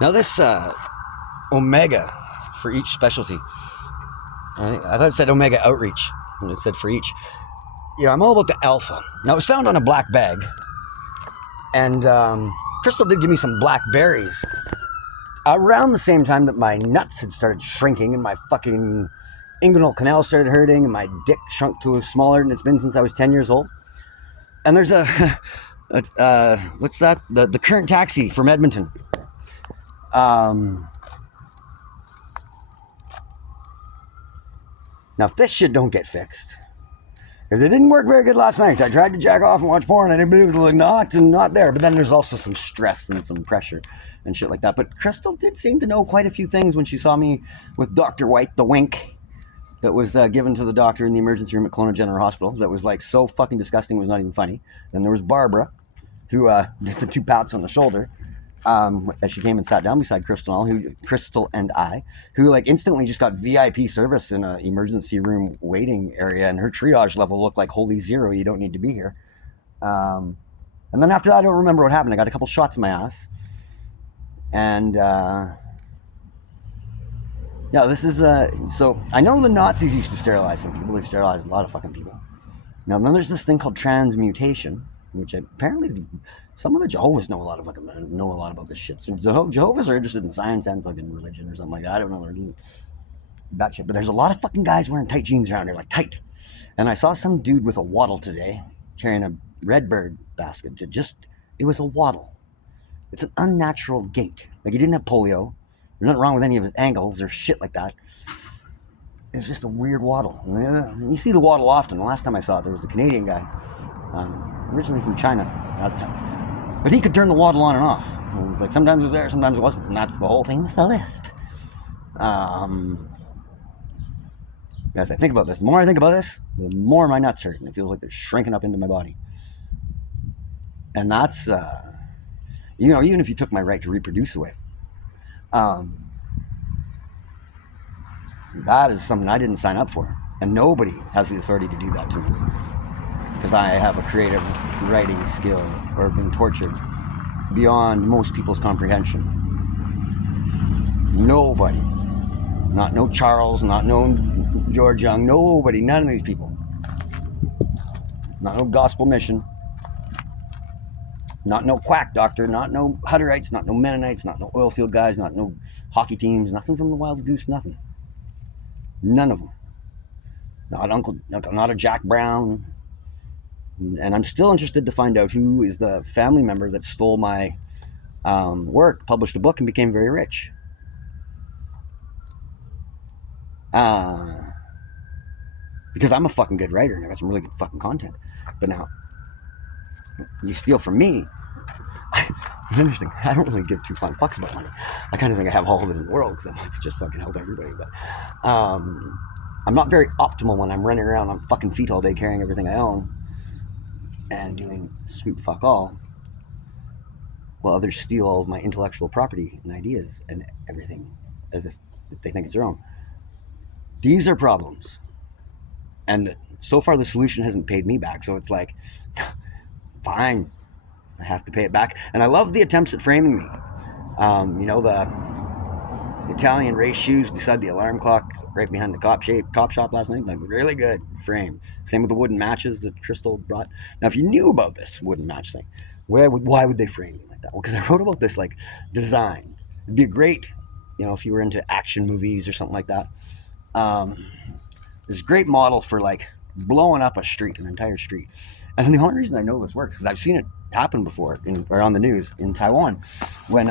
Now this Omega for each specialty. I thought it said Omega Outreach, and it said for each. I'm all about the alpha. Now it was found on a black bag, and Crystal did give me some blackberries around the same time that my nuts had started shrinking and my fucking inguinal canal started hurting and my dick shrunk to a smaller than it's been since I was 10 years old. And there's what's that? The current taxi from Edmonton. Now, if this shit don't get fixed, because it didn't work very good last night. I tried to jack off and watch porn and everybody was like knocked and not there. But then there's also some stress and some pressure and shit like that. But Crystal did seem to know quite a few things when she saw me with Dr. White, the wink that was given to the doctor in the emergency room at Kelowna General Hospital. That was like so fucking disgusting, it was not even funny. Then there was Barbara, who did the 2 pats on the shoulder. As she came and sat down beside Crystal and I, who like instantly just got VIP service in an emergency room waiting area, and her triage level looked like holy zero. You don't need to be here. And then after that, I don't remember what happened. I got a couple shots in my ass, and this is so I know the Nazis used to sterilize some people. They've sterilized a lot of fucking people. Now then, there's this thing called transmutation, which apparently some of the Jehovah's know a lot about this shit. So Jehovah's are interested in science and fucking religion or something like that. I don't know what they're doing that shit. But there's a lot of fucking guys wearing tight jeans around here, like tight. And I saw some dude with a waddle today carrying a Redbird basket. It was a waddle. It's an unnatural gait. Like he didn't have polio. There's nothing wrong with any of his ankles or shit like that. It's just a weird waddle. You see the waddle often. The last time I saw it, there was a Canadian guy, originally from China. But he could turn the waddle on and off. It was like sometimes it was there, sometimes it wasn't. And that's the whole thing with the lisp. As I think about this, the more I think about this, the more my nuts hurt. And it feels like they're shrinking up into my body. And that's, even if you took my right to reproduce away, that is something I didn't sign up for. And nobody has the authority to do that to me. Because I have a creative writing skill or been tortured beyond most people's comprehension. Nobody, no Charles, not no George Young, nobody, none of these people. Not no gospel mission. Not no quack doctor, not no Hutterites, not no Mennonites, not no oil field guys, not no hockey teams, nothing from the Wild Goose, nothing. None of them. Not a Jack Brown. And I'm still interested to find out who is the family member that stole my work, published a book, and became very rich. Because I'm a fucking good writer and I got some really good fucking content. But now, you steal from me. Interesting. I don't really give 2 flying fucks about money. I kind of think I have all of it in the world because I like to just fucking help everybody. But I'm not very optimal when I'm running around on fucking feet all day carrying everything I own and doing sweet fuck all while others steal all of my intellectual property and ideas and everything as if they think it's their own. These are problems. And so far the solution hasn't paid me back. So it's like, fine, I have to pay it back. And I love the attempts at framing me. The Italian race shoes beside the alarm clock right behind the cop shop last night, like really good frame. Same with the wooden matches that Crystal brought. Now, if you knew about this wooden match thing, why would they frame me like that? Well, because I wrote about this like design. It'd be great, if you were into action movies or something like that. This great model for like blowing up an entire street. And the only reason I know this works is I've seen it happen before or on the news in Taiwan when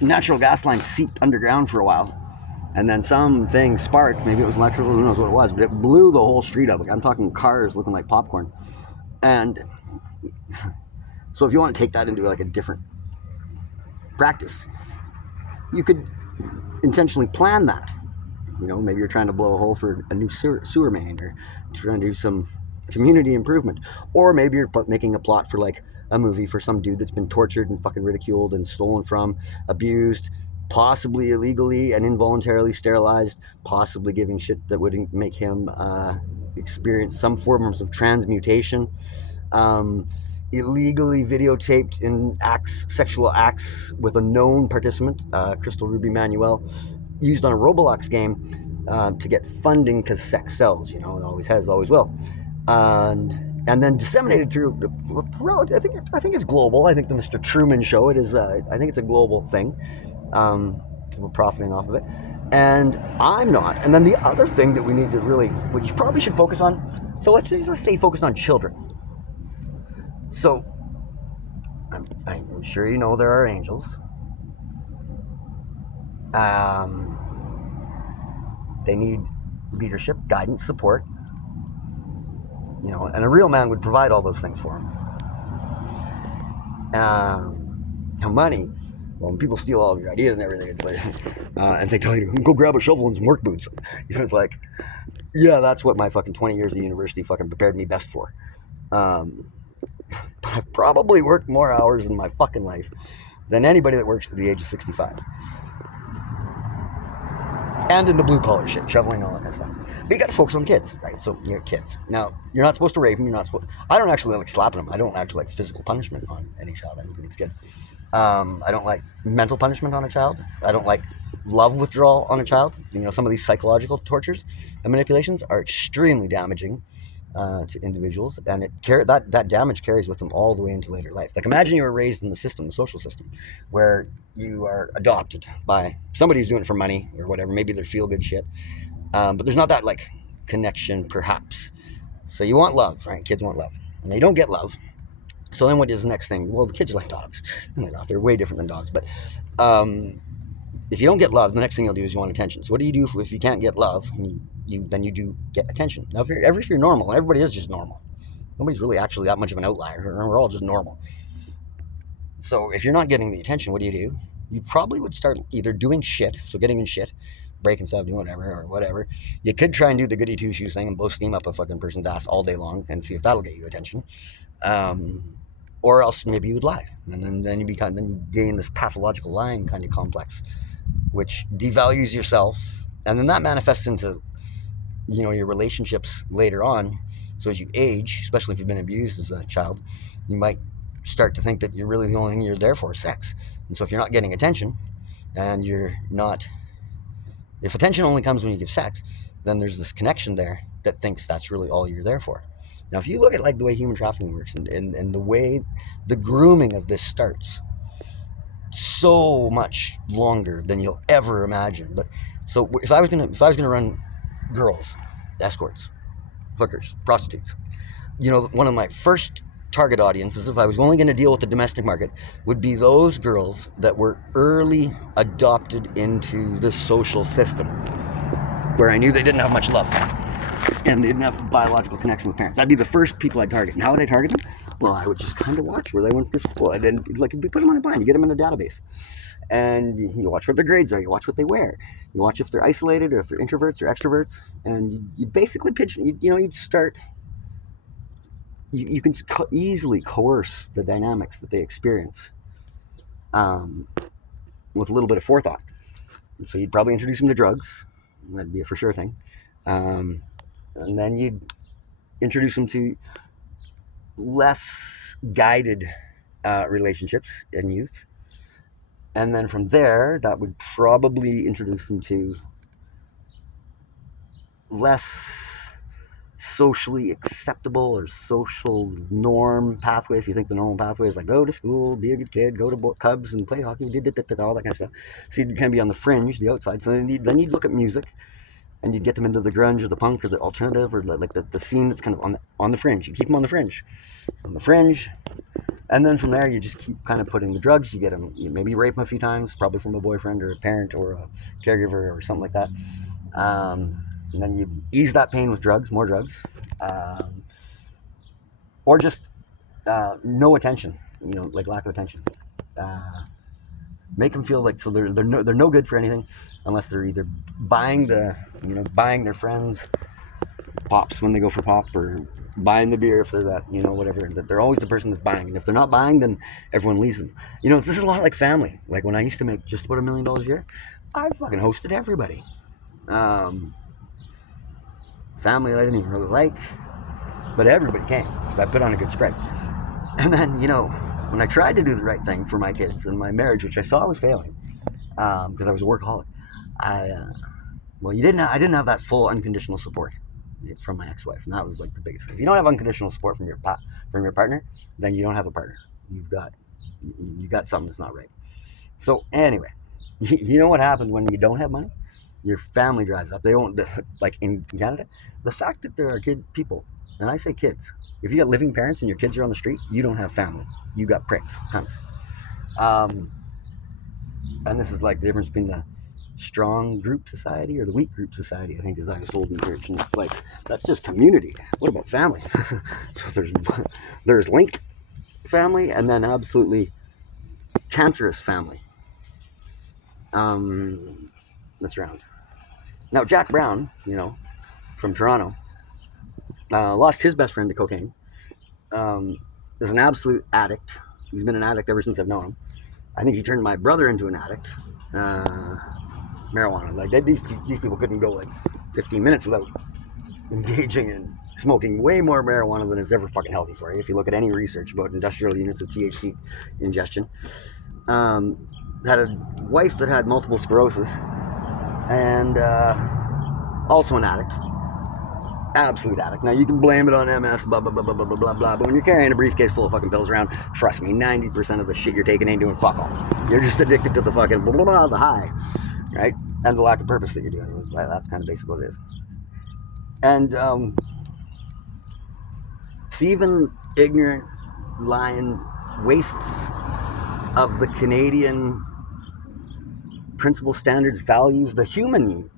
natural gas lines seeped underground for a while. And then something sparked, maybe it was electrical, who knows what it was, but it blew the whole street up. Like I'm talking cars looking like popcorn. And so if you want to take that into like a different practice, you could intentionally plan that. Maybe you're trying to blow a hole for a new sewer main or trying to do some community improvement. Or maybe you're making a plot for like a movie for some dude that's been tortured and fucking ridiculed and stolen from, abused, possibly illegally and involuntarily sterilized, possibly giving shit that would make him experience some forms of transmutation. illegally videotaped in sexual acts with a known participant, Crystal Ruby Manuel, used on a Roblox game to get funding because sex sells, it always has, always will. And then disseminated through, I think it's global. I think the Mr. Truman Show, I think it's a global thing. People profiting off of it. And I'm not. And then the other thing that we need to really, which you probably should focus on, so let's say focus on children. So, I'm sure you know there are angels. They need leadership, guidance, support. And a real man would provide all those things for them. Now, money, well, when people steal all of your ideas and everything, it's like, and they tell you, go grab a shovel and some work boots. It's like, yeah, that's what my fucking 20 years of university fucking prepared me best for. But I've probably worked more hours in my fucking life than anybody that works to the age of 65. And in the blue collar shit, shoveling and all that kind of stuff. But you got to focus on kids, right? So you're kids. Now, you're not supposed to rape them. I don't actually like slapping them. I don't actually like physical punishment on any child. I don't think it's good. I don't like mental punishment on a child. I don't like love withdrawal on a child. Some of these psychological tortures and manipulations are extremely damaging to individuals, and that damage carries with them all the way into later life. Like, imagine you were raised in the social system, where you are adopted by somebody who's doing it for money or whatever. Maybe they're feel-good shit, but there's not that like connection, perhaps. So you want love, right? Kids want love, and they don't get love. So then what is the next thing? Well, the kids are like dogs. They're not. They're way different than dogs. But if you don't get love, the next thing you'll do is you want attention. So what do you do if you can't get love? Then you do get attention. Now, if you're normal, everybody is just normal. Nobody's really actually that much of an outlier. We're all just normal. So if you're not getting the attention, what do? You probably would start either doing shit, so getting in shit, breaking stuff, doing whatever. You could try and do the goody two-shoes thing and blow steam up a fucking person's ass all day long and see if that'll get you attention. Or else maybe you would lie, and then you gain this pathological lying kind of complex, which devalues yourself, and then that manifests into your relationships later on. So as you age, especially if you've been abused as a child, you might start to think that you're really the only thing you're there for is sex. And so if you're not getting attention, and if attention only comes when you give sex, then there's this connection there that thinks that's really all you're there for. Now, if you look at like the way human trafficking works and the way the grooming of this starts, so much longer than you'll ever imagine. But so if I was gonna run girls, escorts, hookers, prostitutes, one of my first target audiences, if I was only going to deal with the domestic market, would be those girls that were early adopted into the social system, where I knew they didn't have much love and they didn't have biological connection with parents. That'd be the first people I'd target. And how would I target them? Well, I would just kind of watch where they went to school, and then put them on a blind. You get them in a database, and you watch what their grades are. You watch what they wear. You watch if they're isolated or if they're introverts or extroverts, and you basically pitch. You'd start. You can easily coerce the dynamics that they experience with a little bit of forethought. And so you'd probably introduce them to drugs. That'd be a for sure thing. And then you'd introduce them to less guided relationships in youth. And then from there, that would probably introduce them to less socially acceptable or social norm pathway. If you think the normal pathway is like go to school, be a good kid, go to Cubs and play hockey, all that kind of stuff. So you can be on the fringe, the outside. So then you'd look at music, and you'd get them into the grunge or the punk or the alternative or like the scene that's kind of on the fringe. You keep them on the fringe. So on the fringe, and then from there you just keep kind of putting the drugs. You get them, you maybe rape them a few times, probably from a boyfriend or a parent or a caregiver or something like that. And then you ease that pain with drugs, more drugs, or just no attention. Like lack of attention. Make them feel like so they're no good for anything unless they're either buying their friends pops when they go for pop, or buying the beer if they're that, whatever. They're always the person that's buying, and if they're not buying, then everyone leaves them. This is a lot like family. Like when I used to make just about $1 million a year, I fucking hosted everybody. Family that I didn't even really like, but everybody came because I put on a good spread. And then, when I tried to do the right thing for my kids and my marriage, which I saw was failing, because I was a workaholic, I didn't have that full unconditional support from my ex-wife, and that was like the biggest thing. If you don't have unconditional support from your partner, then you don't have a partner. You got something that's not right. So anyway, you know what happens when you don't have money? Your family dries up. They don't, like in Canada, the fact that there are people, and I say kids, if you got living parents and your kids are on the street, you don't have family. You got pricks, cunts. And this is like the difference between the strong group society or the weak group society, I think, as I was told in church. And it's like, that's just community. What about family? So there's linked family and then absolutely cancerous family. That's around. Now, Jack Brown, from Toronto, lost his best friend to cocaine. Is an absolute addict. He's been an addict ever since I've known him. I think he turned my brother into an addict. Marijuana. Like these people couldn't go like 15 minutes without engaging in smoking way more marijuana than is ever fucking healthy for you. If you look at any research about industrial units of THC ingestion. Had a wife that had multiple sclerosis and also an addict. Absolute addict. Now, you can blame it on MS, blah, blah, blah, blah, blah, blah, blah, but when you're carrying a briefcase full of fucking pills around, trust me, 90% of the shit you're taking ain't doing fuck all. You're just addicted to the fucking blah, blah, blah, the high, right? And the lack of purpose that you're doing. That's kind of basically what it is. And thieving, ignorant, lying wastes of the Canadian principles, standards, values, the human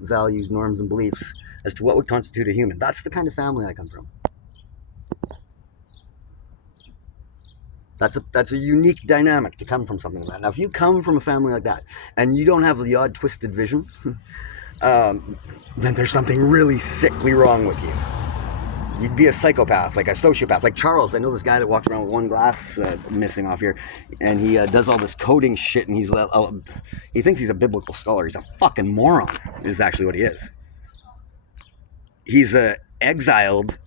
values, norms, and beliefs as to what would constitute a human. That's the kind of family I come from. That's a unique dynamic to come from something like that. Now, if you come from a family like that and you don't have the odd twisted vision, then there's something really sickly wrong with you. You'd be a psychopath, like a sociopath, like Charles. I know this guy that walks around with one glass missing off here, and he does all this coding shit, and he thinks he's a biblical scholar. He's a fucking moron, is actually what he is. He's a exiled,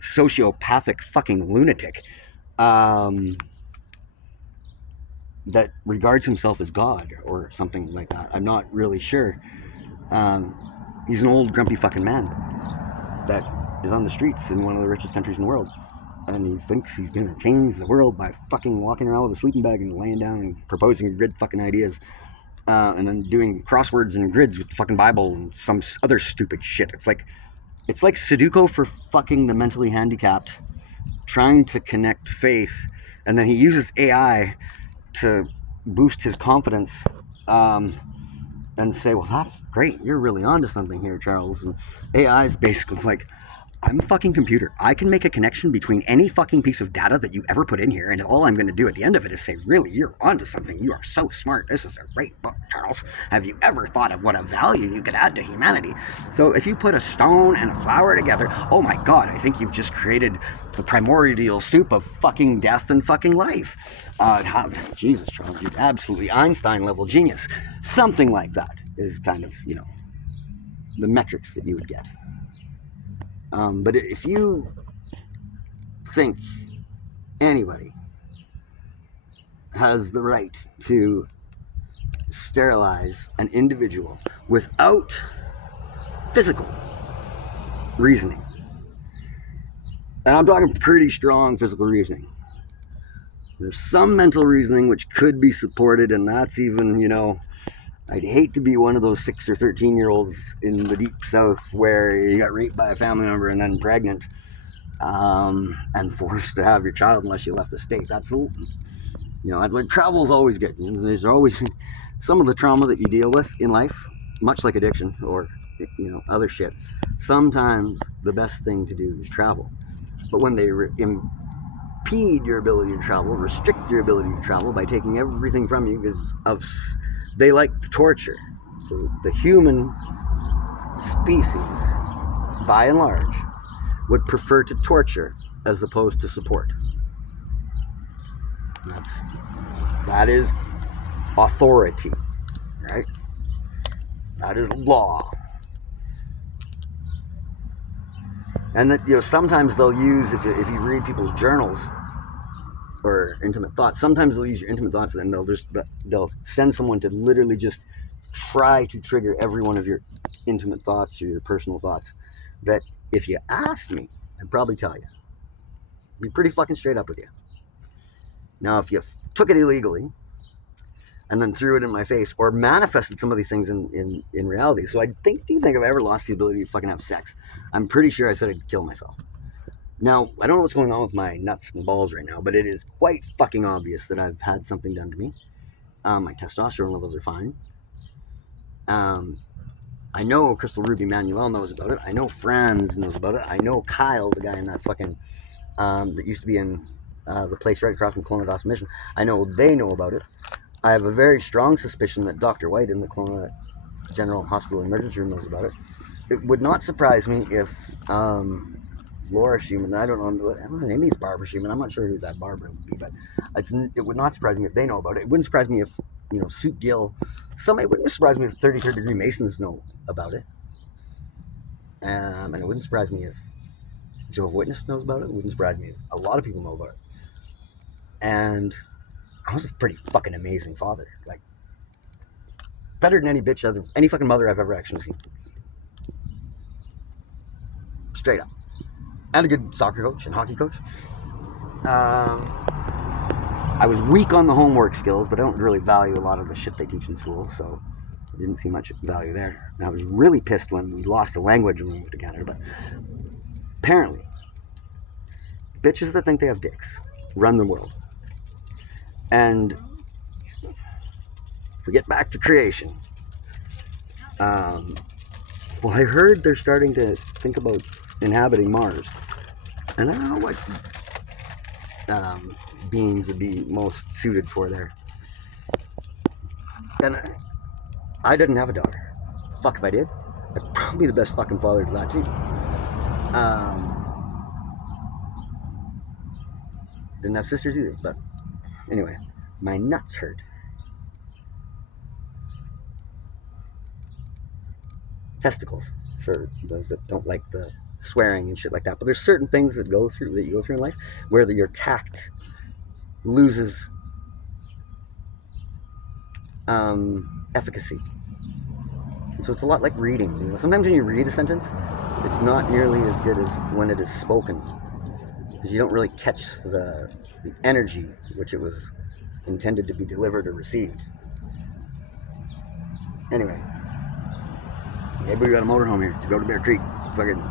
sociopathic fucking lunatic that regards himself as God or something like that. I'm not really sure. He's an old, grumpy fucking man that is on the streets in one of the richest countries in the world, and he thinks he's gonna change the world by fucking walking around with a sleeping bag and laying down and proposing grid fucking ideas, and then doing crosswords and grids with the fucking Bible and some other stupid shit. It's like Sudoku for fucking the mentally handicapped, trying to connect faith, and then he uses AI to boost his confidence, and say, well, that's great, you're really onto something here, Charles. And AI is basically like, I'm a fucking computer. I can make a connection between any fucking piece of data that you ever put in here, and all I'm going to do at the end of it is say, really, you're onto something. You are so smart. This is a great book, Charles. Have you ever thought of what a value you could add to humanity? So if you put a stone and a flower together, oh my God, I think you've just created the primordial soup of fucking death and fucking life. Jesus, Charles, you're absolutely Einstein-level genius. Something like that is kind of, the metrics that you would get. But if you think anybody has the right to sterilize an individual without physical reasoning, and I'm talking pretty strong physical reasoning, there's some mental reasoning which could be supported, and that's even, I'd hate to be one of those 6 or 13-year-olds in the deep south where you got raped by a family member and then pregnant, and forced to have your child unless you left the state. That's, travel's always good. There's always some of the trauma that you deal with in life, much like addiction or, other shit. Sometimes the best thing to do is travel. But when they impede your ability to travel, restrict your ability to travel by taking everything from you because they like to torture. So the human species, by and large, would prefer to torture as opposed to support. That is authority, right? That is law. And that, sometimes they'll use, if you read people's journals or intimate thoughts, sometimes they'll use your intimate thoughts and they'll send someone to literally just try to trigger every one of your intimate thoughts or your personal thoughts. That if you asked me, I'd probably tell you. Be pretty fucking straight up with you. Now, if you took it illegally and then threw it in my face or manifested some of these things in reality. So do you think I've ever lost the ability to fucking have sex? I'm pretty sure I said I'd kill myself. Now, I don't know what's going on with my nuts and balls right now, but it is quite fucking obvious that I've had something done to me. My testosterone levels are fine. I know Crystal Ruby Manuel knows about it. I know Franz knows about it. I know Kyle, the guy in that fucking, that used to be in the place right across from Kelowna Dawson Mission. I know they know about it. I have a very strong suspicion that Dr. White in the Kelowna General Hospital emergency room knows about it. It would not surprise me if Laura Schumann, I don't know, maybe it's Barbara Schumann, I'm not sure who that Barbara would be, but it would not surprise me if they know about it. It wouldn't surprise me if, Suit Gill, it wouldn't surprise me if 33rd Degree Masons know about it. And it wouldn't surprise me if Jehovah's Witness knows about it. It wouldn't surprise me if a lot of people know about it. And I was a pretty fucking amazing father. Like, better than any fucking mother I've ever actually seen. Straight up. And a good soccer coach and hockey coach. I was weak on the homework skills, but I don't really value a lot of the shit they teach in school, so I didn't see much value there. And I was really pissed when we lost the language when we moved to Canada, but apparently, bitches that think they have dicks run the world. And if we get back to creation, I heard they're starting to think about inhabiting Mars. And I don't know what beings would be most suited for there. And I didn't have a daughter. Fuck if I did. I'd probably be the best fucking father to that too. Didn't have sisters either, but anyway, my nuts hurt. Testicles, for those that don't like the swearing and shit like that. But there's certain things that you go through in life where your tact loses efficacy. So it's a lot like reading. Sometimes when you read a sentence, it's not nearly as good as when it is spoken, because you don't really catch the energy which it was intended to be delivered or received. Anyway, maybe we got a motorhome here to go to Bear Creek. Fucking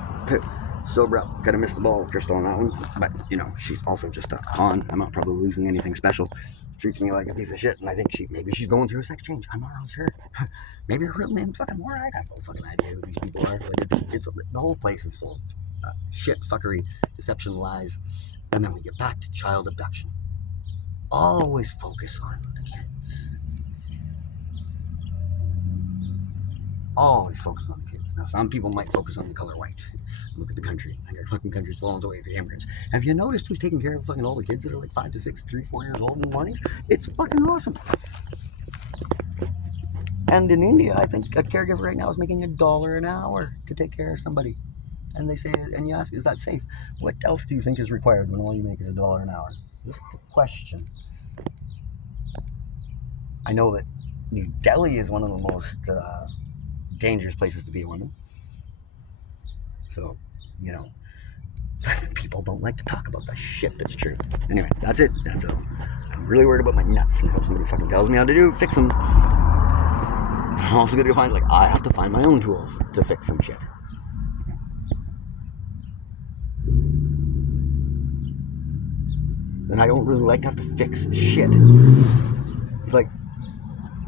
sober up. Gotta miss the ball with Crystal on that one. But, she's also just a con. I'm not probably losing anything special. She treats me like a piece of shit, and I think maybe she's going through a sex change. I'm not really sure. Maybe her real name's fucking Laura. I got no fucking idea who these people are. It's the whole place is full of shit, fuckery, deception, lies. And then we get back to child abduction. Always focus on the kids. Always focus on the kids. Now, some people might focus on the color white. Look at the country. Like, our fucking country's falling away to immigrants. Have you noticed who's taking care of fucking all the kids that are like 5 to 6, 3, 4 years old in the mornings? It's fucking awesome. And in India, I think a caregiver right now is making $1 an hour to take care of somebody. And they say, and you ask, is that safe? What else do you think is required when all you make is $1 an hour? Just a question. I know that New Delhi is one of the most dangerous places to be a woman. So, people don't like to talk about the shit that's true. Anyway, that's it. I'm really worried about my nuts, and I hope somebody fucking tells me how to fix them. I'm also gonna go I have to find my own tools to fix some shit. And I don't really like to have to fix shit. It's like,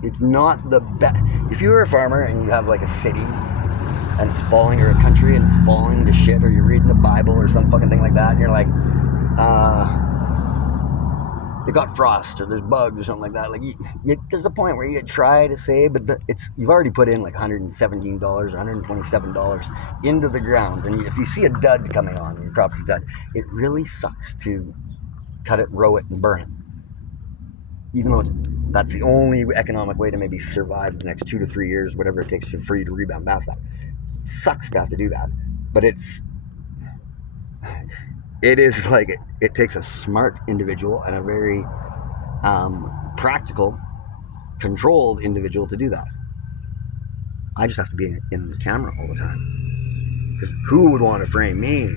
it's not the best. If you're a farmer and you have like a city and it's falling, or a country and it's falling to shit, or you're reading the Bible or some fucking thing like that, and you're like, it got frost, or there's bugs or something like that. Like, there's a point where you try to save, but you've already put in like $117 or $127 into the ground. And if you see a dud coming on, your crop's a dud, it really sucks to cut it, row it, and burn it. Even though that's the only economic way to maybe survive the next 2 to 3 years, whatever it takes for you to rebound past that. It sucks to have to do that, but it's it is like it takes a smart individual and a very practical, controlled individual to do that. I just have to be in the camera all the time. Because who would want to frame me?